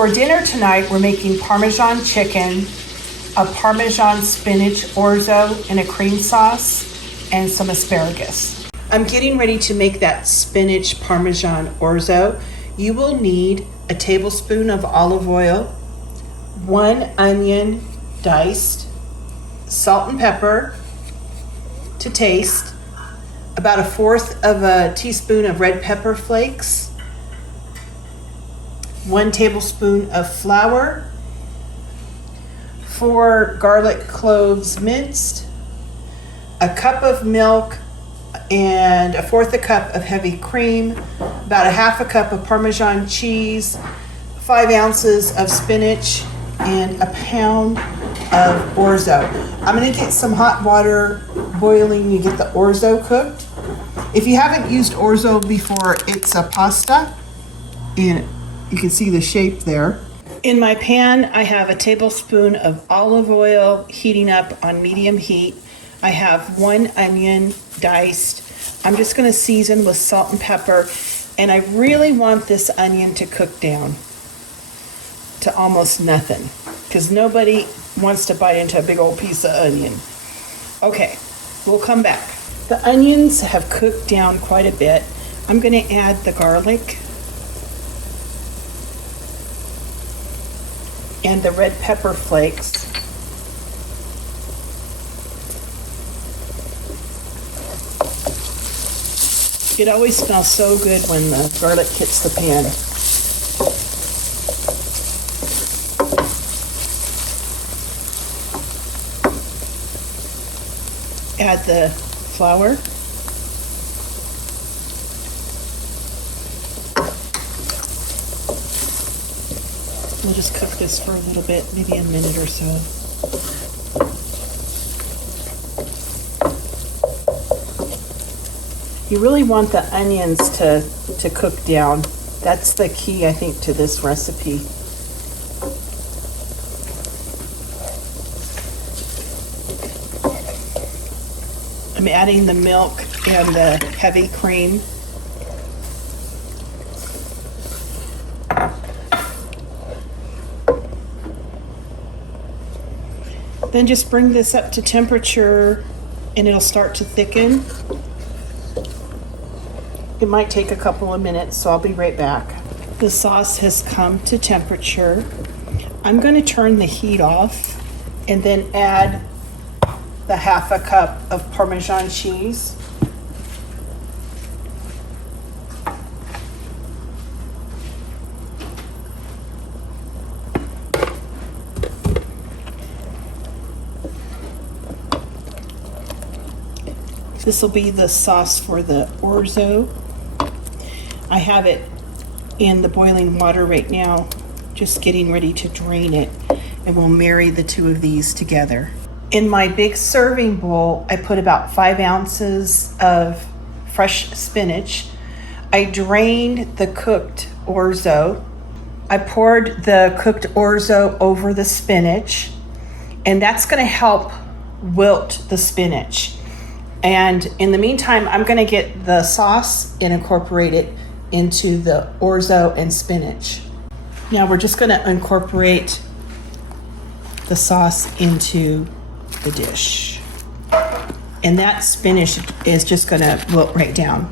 For dinner tonight, we're making Parmesan chicken, a Parmesan spinach orzo in a cream sauce, and some asparagus. I'm getting ready to make that spinach Parmesan orzo. You will need a tablespoon of olive oil, 1 onion diced, salt and pepper to taste, about 1/4 of a teaspoon of red pepper flakes, 1 tablespoon of flour, 4 garlic cloves minced, a cup of milk, and 1/4 cup of heavy cream, about 1/2 cup of Parmesan cheese, 5 ounces of spinach, and a pound of orzo. I'm going to get some hot water boiling. You get the orzo cooked. If you haven't used orzo before, it's a pasta, and you can see the shape there. In my pan, I have a tablespoon of olive oil heating up on medium heat. I have 1 onion diced. I'm just going to season with salt and pepper, and I really want this onion to cook down to almost nothing, because nobody wants to bite into a big old piece of onion. Okay, we'll come back. The onions have cooked down quite a bit. I'm going to add the garlic and the red pepper flakes. It always smells so good when the garlic hits the pan. Add the flour. We'll just cook this for a little bit, maybe a minute or so. You really want the onions to cook down. That's the key, I think, to this recipe. I'm adding the milk and the heavy cream. Then just bring this up to temperature and it'll start to thicken. It might take a couple of minutes, so I'll be right back. The sauce has come to temperature. I'm going to turn the heat off and then add the 1/2 cup of Parmesan cheese. This will be the sauce for the orzo. I have it in the boiling water right now, just getting ready to drain it, and we'll marry the two of these together. In my big serving bowl, I put about 5 ounces of fresh spinach. I drained the cooked orzo. I poured the cooked orzo over the spinach, and that's going to help wilt the spinach. And in the meantime, I'm going to get the sauce and incorporate it into the orzo and spinach. Now we're just going to incorporate the sauce into the dish. And that spinach is just going to wilt right down.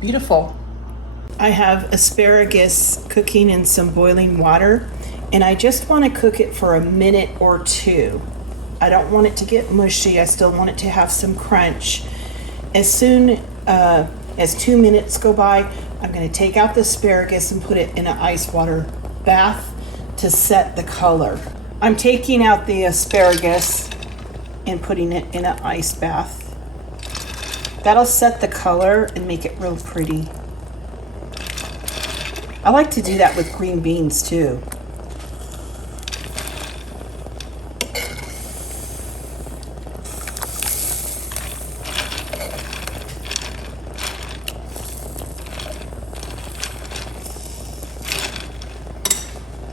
Beautiful. I have asparagus cooking in some boiling water, and I just want to cook it for a minute or 2. I don't want it to get mushy. I still want it to have some crunch. As soon as 2 minutes go by, I'm going to take out the asparagus and put it in an ice water bath to set the color. I'm taking out the asparagus and putting it in an ice bath. That'll set the color and make it real pretty. I like to do that with green beans too.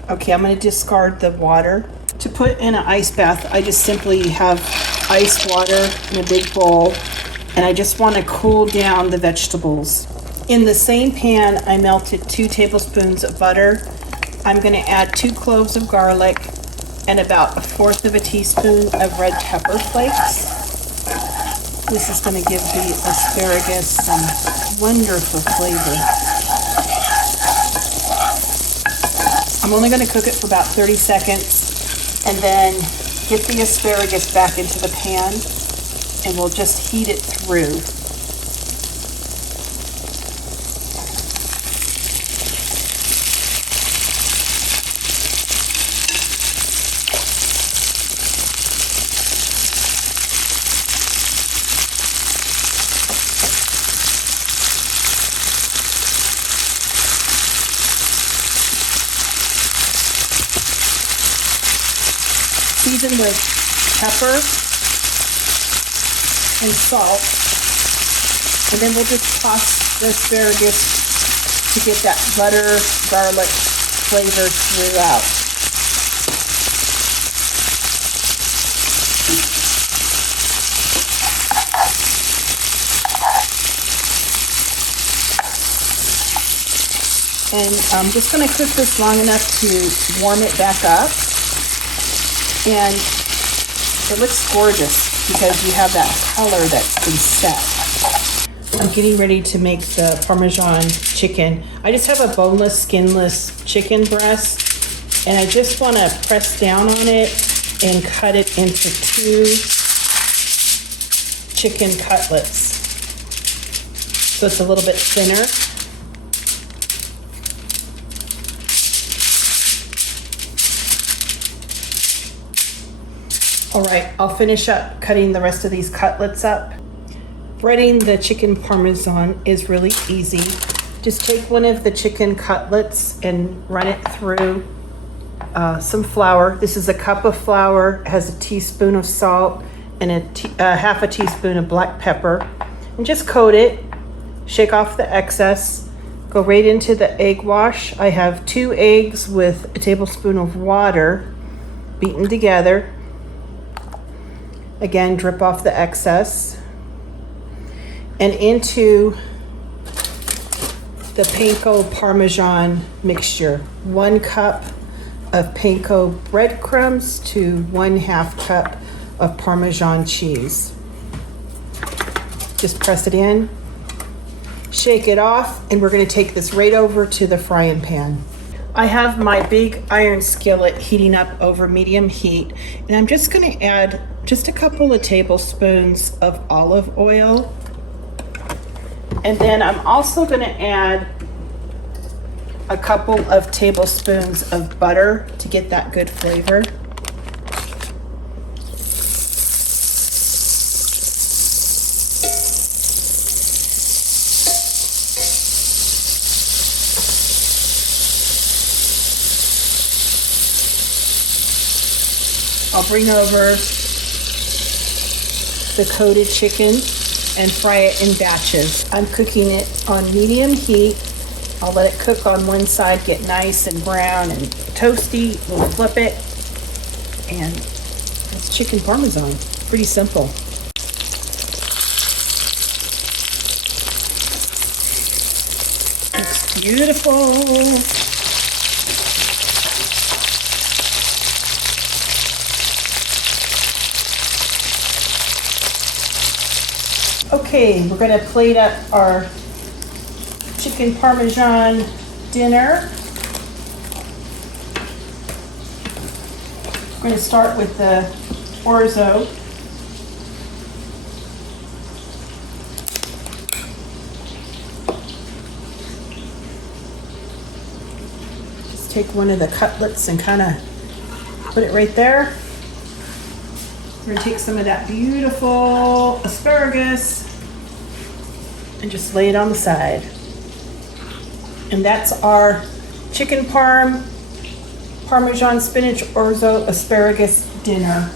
Okay, I'm going to discard the water. To put in an ice bath, I just simply have ice water in a big bowl, and I just want to cool down the vegetables. In the same pan, I melted 2 tablespoons of butter. I'm going to add 2 cloves of garlic and about 1/4 teaspoon of red pepper flakes. This is going to give the asparagus some wonderful flavor. I'm only going to cook it for about 30 seconds and then get the asparagus back into the pan, and we'll just heat it through. Season with pepper and salt, and then we'll just toss the asparagus to get that butter garlic flavor throughout. And I'm just going to cook this long enough to warm it back up. And it looks gorgeous because you have that color that's been set. I'm getting ready to make the Parmesan chicken. I just have a boneless, skinless chicken breast, and I just want to press down on it and cut it into 2 chicken cutlets, so it's a little bit thinner. All right, I'll finish up cutting the rest of these cutlets up. Breading the chicken Parmesan is really easy. Just take one of the chicken cutlets and run it through some flour. This is a cup of flour, has a teaspoon of salt and half a teaspoon of black pepper. And just coat it, shake off the excess, go right into the egg wash. I have 2 eggs with a tablespoon of water beaten together. Again, drip off the excess. And into the panko Parmesan mixture, 1 cup of panko breadcrumbs to 1/2 cup of Parmesan cheese. Just press it in, shake it off, and we're going to take this right over to the frying pan. I have my big iron skillet heating up over medium heat, and I'm just going to add just a couple of tablespoons of olive oil. And then I'm also going to add a couple of tablespoons of butter to get that good flavor. I'll bring over the coated chicken and fry it in batches. I'm cooking it on medium heat. I'll let it cook on one side, get nice and brown and toasty. We'll flip it, and it's chicken Parmesan. Pretty simple. Looks beautiful. Okay, we're going to plate up our chicken Parmesan dinner. We're going to start with the orzo. Just take one of the cutlets and kind of put it right there. We're going to take some of that beautiful asparagus and just lay it on the side. And that's our chicken parm, Parmesan spinach orzo asparagus dinner.